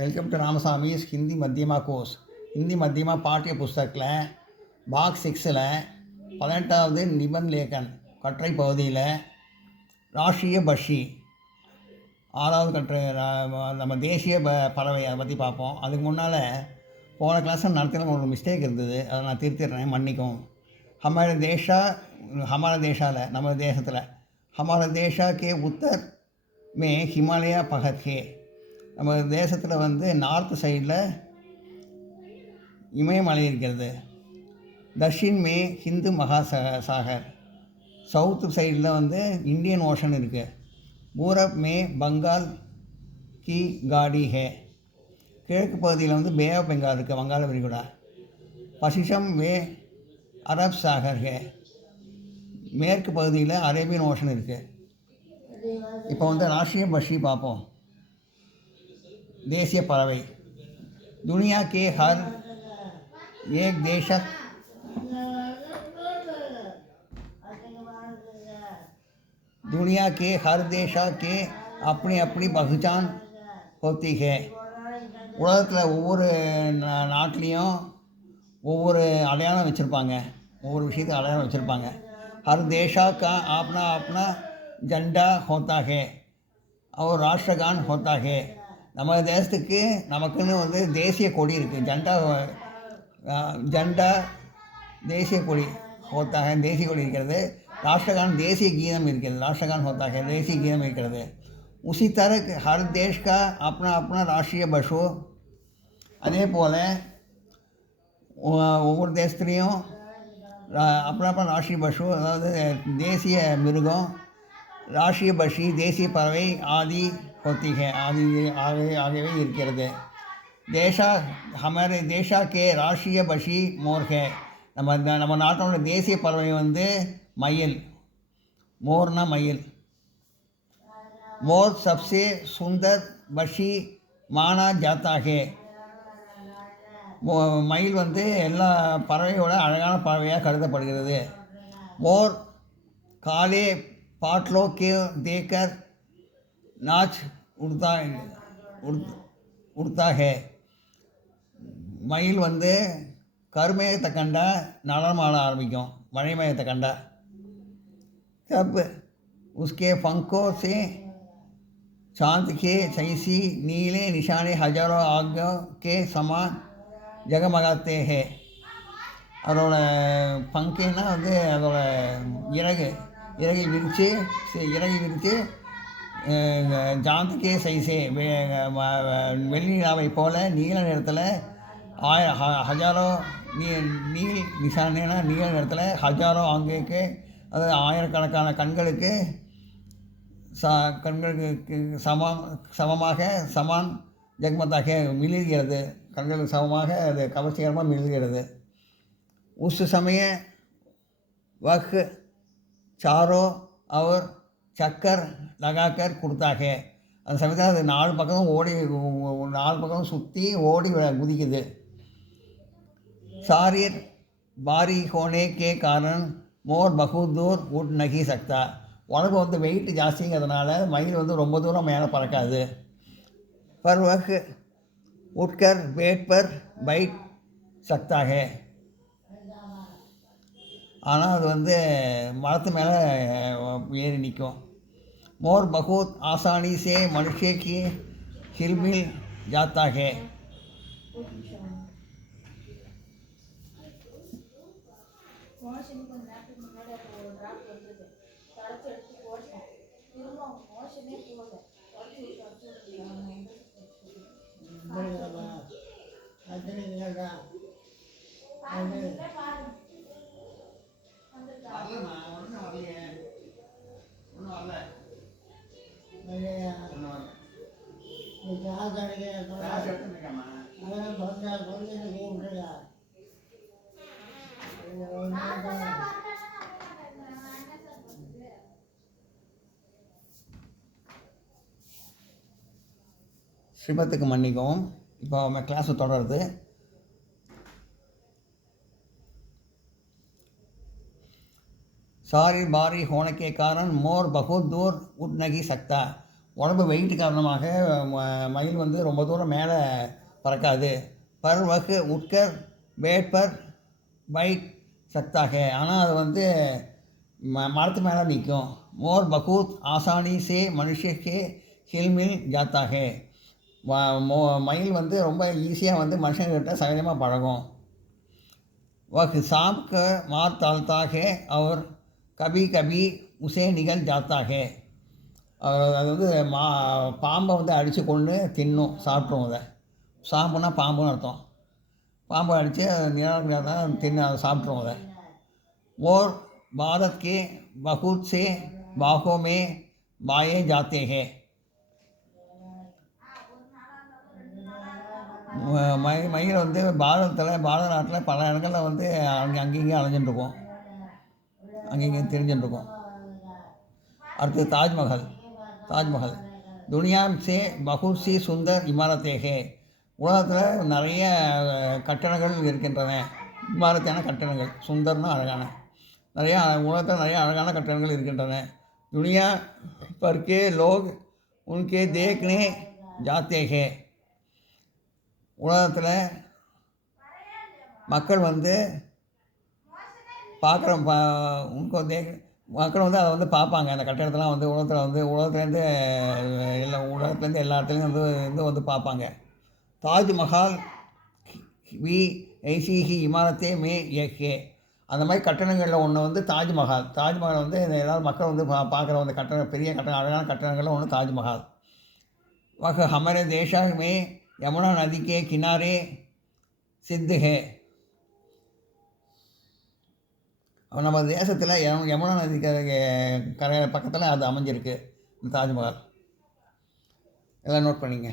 Welcome to ராமசாமிஸ் Hindi Madhyama course. Hindi Madhyama பாட்டிய புஸ்தகத்தில் பாக்ஸ் 6ல் 18வது நிபந்த் லேகன் கட்டுரை பகுதியில் ராஷ்ட்ரிய பக்ஷி 6வது கட்டுரை நம்ம தேசிய பறவை அதை பற்றி பார்ப்போம். அதுக்கு முன்னால் போன கிளாஸில் நடத்தின ஒரு மிஸ்டேக் இருந்தது, அதை நான் திருத்திடுறேன், மன்னிக்கும். हमारे देशाल நம்ம தேசத்தில் हमारे देशा के उत्तर में हिमालय पहाड़ है. நம்ம தேசத்தில் வந்து நார்த் சைடில் இமயமலை இருக்கிறது. தக்ஷின் மே ஹிந்து மகாசாகர், சவுத்து சைடில் வந்து இந்தியன் ஓஷன் இருக்குது. பூரப் மே பங்கால் கி காடி ஹே, கிழக்கு பகுதியில் வந்து பே ஆஃப் பெங்கால் இருக்குது, வங்காள விரிகுடா. பசிஷம் மே அரப் சாகர் ஹே, மேற்கு பகுதியில் அரேபியன் ஓஷன் இருக்குது. இப்போ வந்து ராஷ்ட்ரிய பக்ஷி பார்ப்போம். देशीय पறவை. दुनिया के हर एक देश दुनिया के हर देश के अपनी अपनी पहचान होती है. உலகத்தில் ஒவ்வொரு நாட்டிலையும் ஒவ்வொரு அடையாளம் வச்சுருப்பாங்க, ஒவ்வொரு விஷயத்துக்கு அடையாளம் வச்சுருப்பாங்க. हर देशा का अपना अपना झंडा होता है और राष्ट्रगान होता है. நம்ம தேசத்துக்கு நமக்குன்னு வந்து தேசிய கொடி இருக்குது, ஜண்டா தேசிய கொடி ஹோத்தாக, தேசிய கொடி இருக்கிறது. ராஷ்டிரகான் தேசிய கீதம் இருக்கிறது, ராஷ்டிரகான் ஹோத்தாக தேசிய கீதம் இருக்கிறது. உசி தரக் ஹர் தேஷ் கா அப்னா அப்னா ராஷ்ட்ரிய பசு. அதே போல் ஒவ்வொரு தேசத்துலேயும் அப்னா அப்னா ராஷ்ட்ரிய பசு, அதாவது தேசிய மிருகம், ராஷ்ட்ரிய பக்ஷி தேசிய பறவை ஆதி होती है, आदि आगे இருக்கிறது. தேஷா हमारे देशा के ராஷ்ட்ரிய பக்ஷி மோர் है. நம்ம நாட்டோட தேசிய பறவை வந்து மயில், மோர்னா மயில். மோர் सबसे सुंदर பக்ஷி माना जाता है. மயில் வந்து எல்லா பறவையோட அழகான பறவையாக கருதப்படுகிறது. மோர் காலே பாட்லோ के देकर नाच उड़ता है. மயில் வந்து கருமேகத்தை கண்டா நடனம் ஆட ஆரம்பிக்கும், மழைமேகத்தை கண்டா. तब उसके पंखों से चांद के जैसी नीले निशाने हजारों आगों के समान जगमगाते हैं. அதோட பங்குன்னா வந்து அதோட இறகை விரித்து ஜாந்திக்கே சைஸே வெள்ளி நிலாவை போல் நீல நிறத்தில் ஹஜாரோ நீல் நிஷானேனா நீல நிறத்தில் ஹஜாரோ ஆங்கேக்கு, அதாவது ஆயிரக்கணக்கான கண்களுக்கு சமமாக சமான் ஜெகமத்தாக மிளிர்கிறது, கண்களுக்கு சமமாக அது கவர்ச்சிகரமாக மிளிர்கிறது. உஸ் சமய வக் சாரோ அவர் சக்கர் லகாக்கர் கொடுத்தாக. அந்த சமயத்தில் அது நாலு பக்கம் சுற்றி ஓடி குதிக்குது. சாரீர் பாரி ஹோனே கே காரன் மோர் பகுத் தூர் உட் நகி சக்தா. உடம்பு வந்து வெயிட் ஜாஸ்திங்கிறதுனால மயில் வந்து ரொம்ப தூரம் மேலே பறக்காது. பர் வக் உட்கர் பேட் பர் பைட் சக்தாக, ஆனால் அது வந்து மரத்து மேலே ஏறி நிற்கும். मोर बहुत आसानी से मनुष्य की हिलमिल जाता है. ஸ்ரீமத்துக்கு மன்னிக்கவும். இப்போ நம்ம கிளாஸு தொடருது. सारी बारी होने के कारण मोर बहुत दूर उड़ नहीं सकता. உடம்பு வெயிட் காரணமாக மயில் வந்து ரொம்ப தூரம் மேலே பறக்காது. பர் வகு உட்கர் வேட்பர் பைட் சக்தாக, ஆனால் அது வந்து மரத்து மேலே நிற்கும். மோர் பகூத் ஆசானி சே மனுஷக்கே ஹில்மில் ஜாத்தாக, மயில் வந்து ரொம்ப ஈஸியாக வந்து மனுஷங்கிட்ட சகஜமாக பழகும். वह सांप का मार डालता है और कभी कभी उसे निगल जाता है. அது வந்து பாம்பை வந்து அடித்து கொண்டு தின்னும், சாப்பிட்ரும். அதை சாம்புனா பாம்புன்னு அர்த்தம். பாம்பை அடித்து நிலம் தின்னு அதை சாப்பிட்ரும். அதை और भारत के बहुत से बागों में पाए जाते हैं. மயில் வந்து பாரத நாட்டில் பல இடங்களில் வந்து அங்கேயும் அலைஞ்சிட்டுருக்கோம், அங்கேயும் தெரிஞ்சுட்டுருக்கோம். அடுத்து தாஜ்மஹல். தாஜ்மஹல் துனியா சே பகுத் சி சுந்தர் இமாரத்தே ஹே. உலகத்தில் நிறைய கட்டடங்கள் இருக்கின்றன. இமாரத்தான கட்டடங்கள், சுந்தர்னா அழகான, உலகத்தில் நிறைய அழகான கட்டடங்கள் இருக்கின்றன. துனியா பர்கே லோக் உன்கே தேக்னே ஜாத்தே ஹே. உலகத்தில் மக்கள் வந்து பார்க்குற மக்கள் வந்து அதை வந்து பார்ப்பாங்க. அந்த கட்டடத்தெலாம் வந்து உலகத்துலேருந்து எல்லா இடத்துலேருந்து வந்து பார்ப்பாங்க. தாஜ்மஹால் வி ஐசிஹி இமாரத்தே மே ஏகே. அந்த மாதிரி கட்டடங்களில் ஒன்று வந்து தாஜ்மஹால். தாஜ்மஹால் வந்து எல்லாரும் மக்கள் வந்து பார்க்குற வந்து கட்டணம், பெரிய கட்டணம், அழகான கட்டடங்களில் ஒன்று தாஜ்மஹால். वह हमारे देश में यमुना नदी के किनारे सिद्ध है. நம்ம தேசத்தில் யமுனா நதி கரை பக்கத்தில் அது அமைஞ்சிருக்கு தாஜ்மஹால். எல்லாம் நோட் பண்ணிங்க.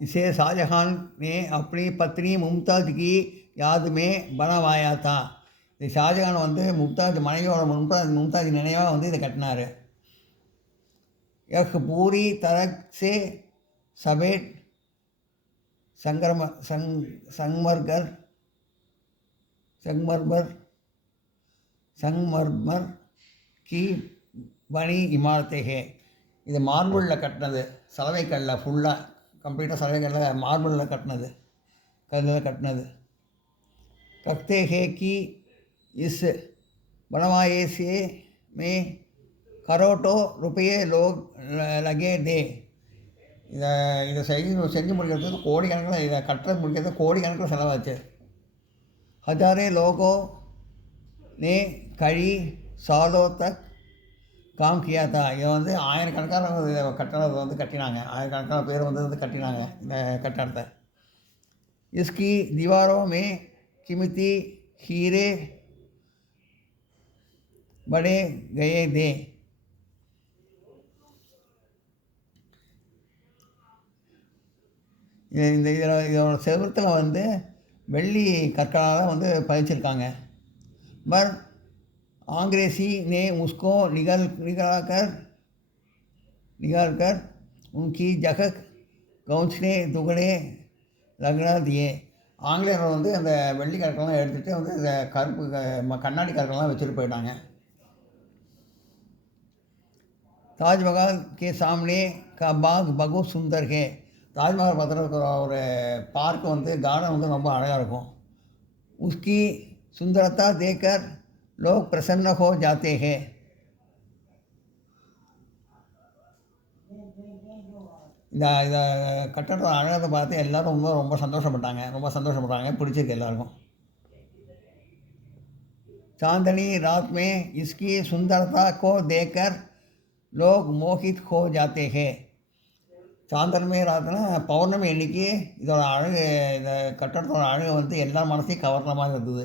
इसे शाहजहां ने अपनी पत्नी मुमताज़ की याद में बनवाया था. இது ஷாஜகான் வந்து மனைவியோட மும்தாஜ் நினைவாக வந்து இதை கட்டினார். यह पूरी तरह से सफ़ेद संगमरमर की बनी इमारतें है. இது மார்பிளில் கட்டினது, சலவைக்கல்லில் ஃபுல்லாக கம்ப்ளீட்டாக சலவைக்கல்லில் மார்பிளில் கட்டினது, கல்லில் கட்டினது. कहते हैं कि इस बनवाए से में करोड़ों रुपये लोग लगे दे. இதை செஞ்சு முடிக்கிறதுக்கு கோடிக்கணக்கில், இதை கட்டுறது முடிக்கிறதுக்கு கோடிக்கணக்கில் செலவாச்சு. हजारे लोगों ने कई सालों तक काम किया था. இதை வந்து ஆயிரக்கணக்கான கட்டடத்தை வந்து கட்டினாங்க, ஆயிரக்கணக்கான பேர் வந்து கட்டினாங்க இந்த கட்டடத்தை. इसकी दीवारों में कीमती हीरे बड़े गए थे. இதோட செவத்தில் வந்து வெள்ளி கற்களால் வந்து பதிச்சிருக்காங்க. பர் अंग्रेज़ी ने उसको निकाल कर उनकी जगह गौंचने टुकड़े लगना दिए. ஆங்கிலேயர்கள் வந்து அந்த வெள்ளி கற்கள்லாம் எடுத்துகிட்டு வந்து இந்த கருப்பு கண்ணாடி கற்கள்லாம் வச்சுட்டு போயிட்டாங்க. ताजमहल के सामने का बाग बहुत सुंदर है. ताजमहल பக்கத்தில் இருக்கிற ஒரு பார்க் வந்து கார்டன் வந்து ரொம்ப அழகாக இருக்கும். उसकी सुंदरता देखकर लोग प्रसन्न हो जाते हैं. இந்த இதை கட்டடத்தோட அழகத்தை பார்த்து எல்லோரும் ரொம்ப ரொம்ப சந்தோஷப்படுறாங்க. பிடிச்சிருக்கு எல்லாருக்கும். चांदनी रात में इसकी सुंदरता को देखकर लोग मोहित हो जाते हैं. சாந்தனமே ராத்தினா பௌர்ணமி அன்னைக்கு இதோட அழகு, இந்த கட்டடத்தோட அழகு வந்து எல்லார் மனசையும் கவர்ந்த மாதிரி இருந்தது.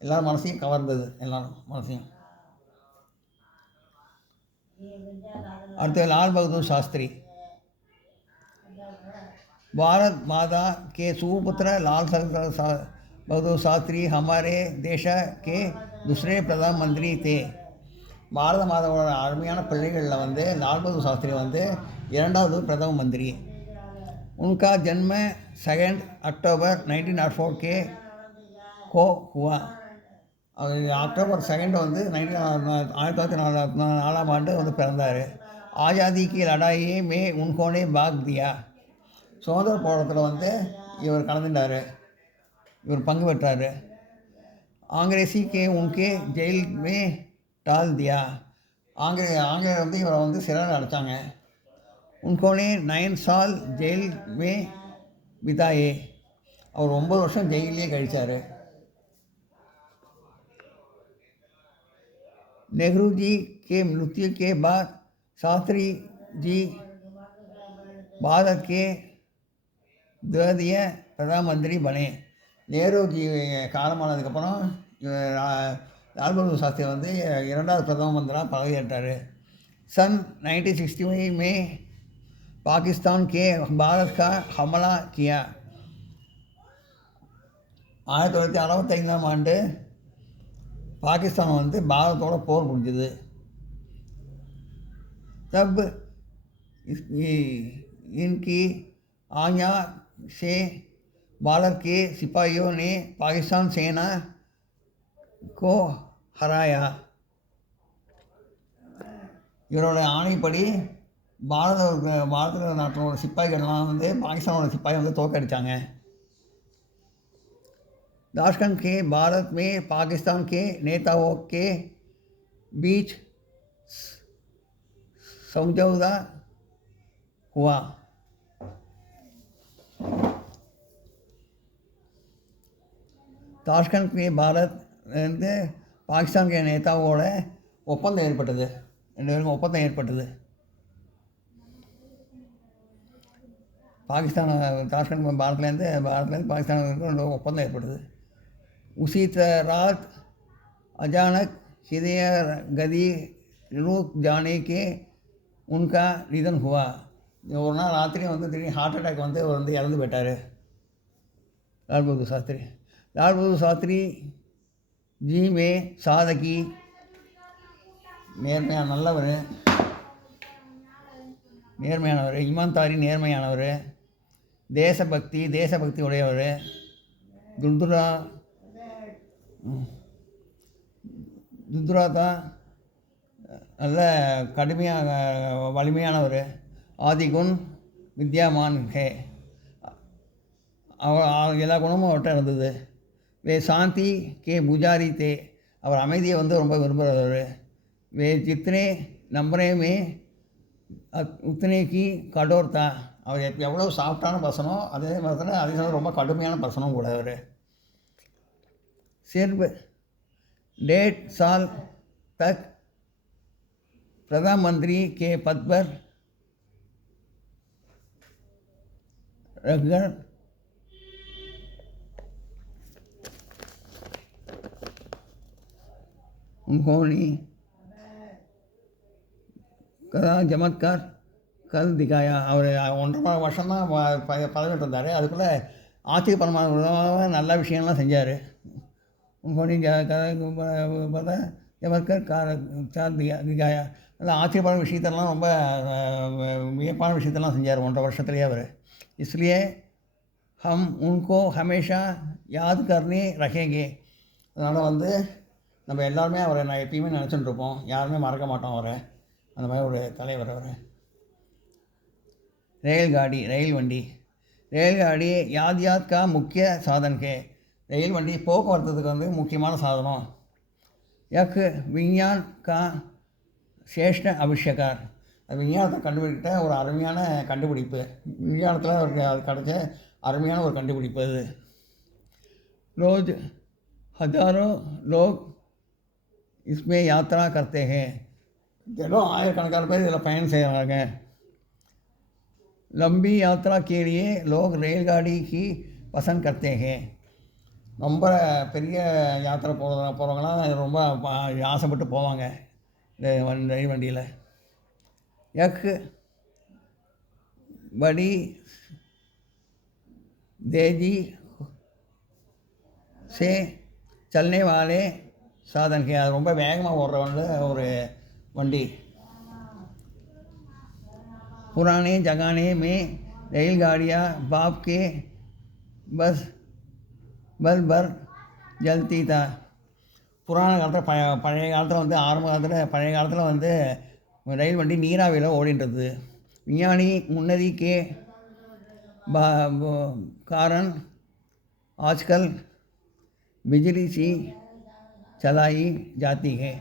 எல்லார் மனசையும் கவர்ந்தது, எல்லாரும் மனசையும். அடுத்து लाल बहादुर शास्त्री. भारत माता के सुपुत्र लाल बहादुर शास्त्री हमारे देश के दूसरे प्रधानमंत्री थे. பாரத மாதாவோட அருமையான பிள்ளைகளில் வந்து லால் பகதூர் சாஸ்திரி வந்து 2வது பிரதம மந்திரி. उनका जन्म 2 अक्टूबर 1904 के को हुआ. அக்டோபர் 2 வந்து 1904 ஆண்டு வந்து பிறந்தார். ஆசாதி கி லடாயி மே உன்கோனே பாக் தியா. சுதந்திர போராட்டத்தில் வந்து இவர் கலந்துட்டார், இவர் பங்கு பெற்றார். ஆங்கிரேசி கே உன்கே ஜெயில் மே டால் தியா. ஆங்கிலேயர் வந்து இவரை வந்து சிறையில் அடைச்சாங்க. உன்கோனே 9 साल ஜெயில் மே பிதாயே. அவர் 9 வருஷம் ஜெயிலே கழித்தார். नेहरू जी के मृत्यु के बाद शास्त्री जी भारत के द्वितीय प्रधानमंत्री बने. நேரு ஜி காலமானதுக்கப்புறம் லால் பகதூர் சாஸ்திரி வந்து 2வது பிரதம மந்திரியாக பதவியேற்றார். सन 1965 में पाकिस्तान के भारत का हमला किया. 1965 ஆண்டு பாகிஸ்தான் வந்து பாரதத்தோட போர் புரிஞ்சுது. तब इनकी आज्ञा से भारत के सिपाहियों ने पाकिस्तान सेना को हराया. இவரோட ஆணைப்படி பாரத நாட்டோட சிப்பாய்கள்லாம் வந்து பாகிஸ்தானோட சிப்பாயை வந்து தோற்கடித்தாங்க. ताशकंद के भारत में पाकिस्तान के नेताओं के बीच समझौता हुआ. ताशकंद में भारत பாகிஸ்தான் के நேதாவோட ஒப்பந்தம் ஏற்பட்டது. 2 பேருக்கும் ஒப்பந்தம் ஏற்பட்டது. பாகிஸ்தான் தாஷ்கண்ட் பாரத்லேருந்து பாகிஸ்தான் ஒப்பந்தம் ஏற்பட்டது. उसी रात अचानक हृदय गति रुक जाने के उनका निधन हुआ. ஒரு நாள் ராத்திரி வந்து திடீர்னு ஹார்ட் அட்டாக் வந்து அவர் வந்து இறந்து போயிட்டார், லால் பகதூர் சாஸ்திரி. லால் பகதூர் சாஸ்திரி ஜி மே சாதகி, நல்லவர், நேர்மையானவர், ஈமான்தாரி நேர்மையானவர், தேசபக்தி உடையவர், துத்ராதா நல்ல கடுமையாக வலிமையானவர், ஆதிகுண் வித்யாமான் ஹே, அவர் எல்லா குணமும் அவர்கிட்ட இருந்தது. வே சாந்தி கே புஜாரி தே, அவர் அமைதியை வந்து ரொம்ப விரும்புகிறவர். வே ஜித்னே நம்பரேமே உத்தனே கி கடோர்த்தா, அவர் எவ்வளோ சாஃப்டான பர்சனோ அதே மாதிரி அதே சமயம் ரொம்ப கடுமையான பர்சனும் கூட. அவர் सिर्फ 1.5 साल तक प्रधानमंत्री के पद पर रखकर उन्होंने कदा चमत्कार कर दिखाया. அவர் 1.5 வருஷம் தான் பதவியில் இருந்தார். அதுக்குள்ளே ஆச்சரியப்பரமான நல்ல விஷயம்லாம் செஞ்சார். உன்கோனி பார்த்தா ஜமத்கர் திகாயா, நல்லா ஆச்சரியமான விஷயத்தெல்லாம் ரொம்ப வியப்பான விஷயத்தெல்லாம் செஞ்சார் 1.5 வருஷத்துலேயே அவர். इसलिए हम उनको हमेशा याद करने रखेंगे. அதனால் வந்து நம்ம எல்லாருமே அவரை நான் எப்பயுமே நினச்சிட்டு இருப்போம், யாருமே மறக்க மாட்டோம் அவரை. அந்த மாதிரி ஒரு தலைவர் அவர். रेलगाड़ी ரயில் வண்டி. रेलगाड़ी यातायात का मुख्य साधन है. ரயில் வண்டி போக்குவரத்துக்கு வந்து முக்கியமான சாதனம். यक विज्ञान का श्रेष्ठ आविष्कार. அது விஞ்ஞானத்தை கண்டுபிடிக்கிட்ட ஒரு அருமையான கண்டுபிடிப்பு. விஞ்ஞானத்தில் அவருக்கு அது கிடைச்ச அருமையான ஒரு கண்டுபிடிப்பு அது. ரோज हज़ारों लोग इसमें यात्रा करते हैं. தினம் ஆயிரக்கணக்கான பேர் இதில் பயணம் செய்கிறாங்க. लंबी यात्रा के लिए लोग रेलगाड़ी की पसंद करते हैं. ரொம்ப பெரிய யாத்திரை போகிறவங்களாம் ரொம்ப ஆசைப்பட்டு போவாங்க இந்த ரயில் வண்டியில். एक बड़ी तेजी से चलने वाले साधन है. அது ரொம்ப வேகமாக ஓடுற ஒரு வண்டி. पुराने जमाने में रेलगाड़ियाँ बाप के बस बल भर जलती था. புராண காலத்தில் பழைய காலத்தில் வந்து ஆரம்ப காலத்தில் பழைய காலத்தில் வந்து ரயில் வண்டி நீராவியில் ஓடின்றது. விஞ்ஞானி उन्नति के कारण आजकल बिजली से चलाई जाती है.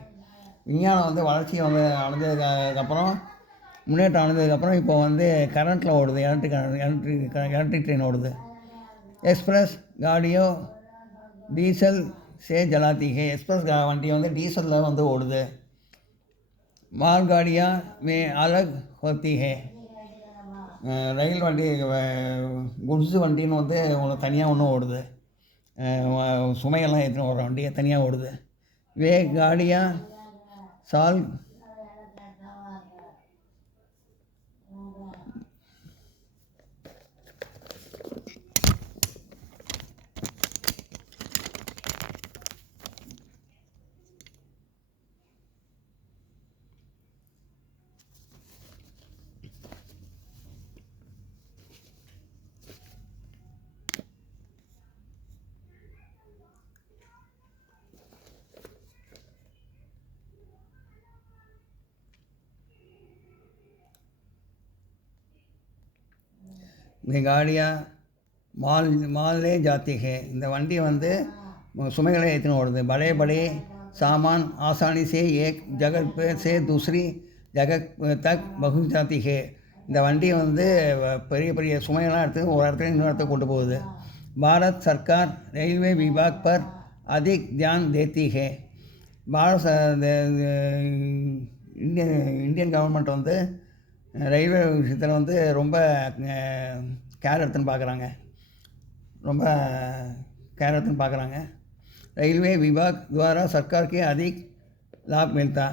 விஞ்ஞானம் வந்து வளர்ச்சி வந்து அடைஞ்சதுக்கப்புறம் முன்னேற்றம் அடைஞ்சதுக்கப்புறம் இப்போ வந்து கரண்ட்டில் ஓடுது. எலக்ட்ரிக் ட்ரெயின் ஓடுது. एक्सप्रेस गाड़ियों डीजल से जलाती है. एक्सप्रेस வண்டி வந்து டீசலில் வந்து ஓடுது. मालगाड़ियाँ में अलग होती है. ரயில் வண்டி குட்ஸு வண்டின்னு வந்து ஒன்று தனியாக ஒன்று ஓடுது. சுமையெல்லாம் எடுத்துன்னு ஓடுற வண்டி தனியாக ஓடுது. வே गाड़ियाँ साल गाड़ियाँ माल ले जाती है. இந்த வண்டி வந்து சுமைகளை ஏற்றின்னு ஓடுது. बड़े बड़े सामान आसानी से एक जगह से दूसरी जगह तक पहुंच जाती है. இந்த வண்டி வந்து பெரிய பெரிய சுமையெல்லாம் எடுத்து ஒரு இடத்துல இன்னொரு இடத்துக்கு கொண்டு போகுது. भारत सरकार रेलवे विभाग पर अधिक ध्यान देती है. இந்தியன் கவர்மெண்ட் வந்து ரயில்வே விஷயத்தில் வந்து ரொம்ப கேர் எடுத்துன்னு பார்க்குறாங்க. ரொம்ப கேர் எடுத்துன்னு பார்க்குறாங்க. रेलवे विभाग द्वारा सरकार के अधिक लाभ मिलता.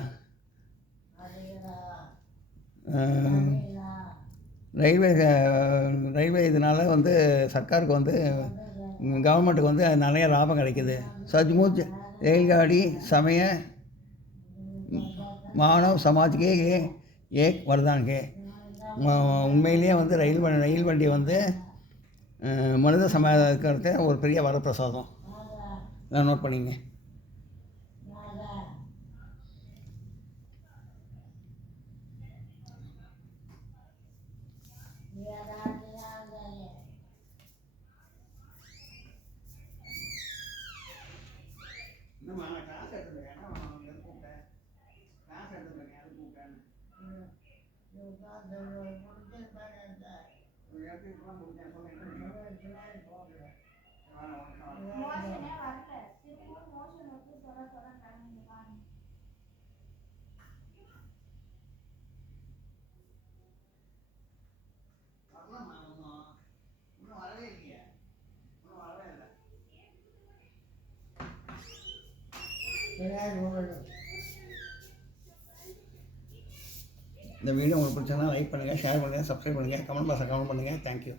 ரயில்வே இதனால் வந்து சர்க்காருக்கு வந்து கவர்மெண்ட்டுக்கு வந்து நிறைய லாபம் கிடைக்கிது. सचमुच रेलगाड़ी समय मानव समाज के एक वरदान है. உண்மையிலேயே வந்து ரயில் வண்டி வந்து மனித சமுதாயத்துக்கு ஒரு பெரிய வரப்பிரசாதம். நான் நோட் பண்ணிங்க. இந்த வீடியோ உங்களுக்கு பிடிச்சதுன்னா லைக் பண்ணுங்கள், ஷேர் பண்ணுங்கள், சப்ஸ்கிரைப் பண்ணுங்கள், கமெண்ட் பாக்ஸில் கமெண்ட் பண்ணுங்கள். தேங்க்யூ.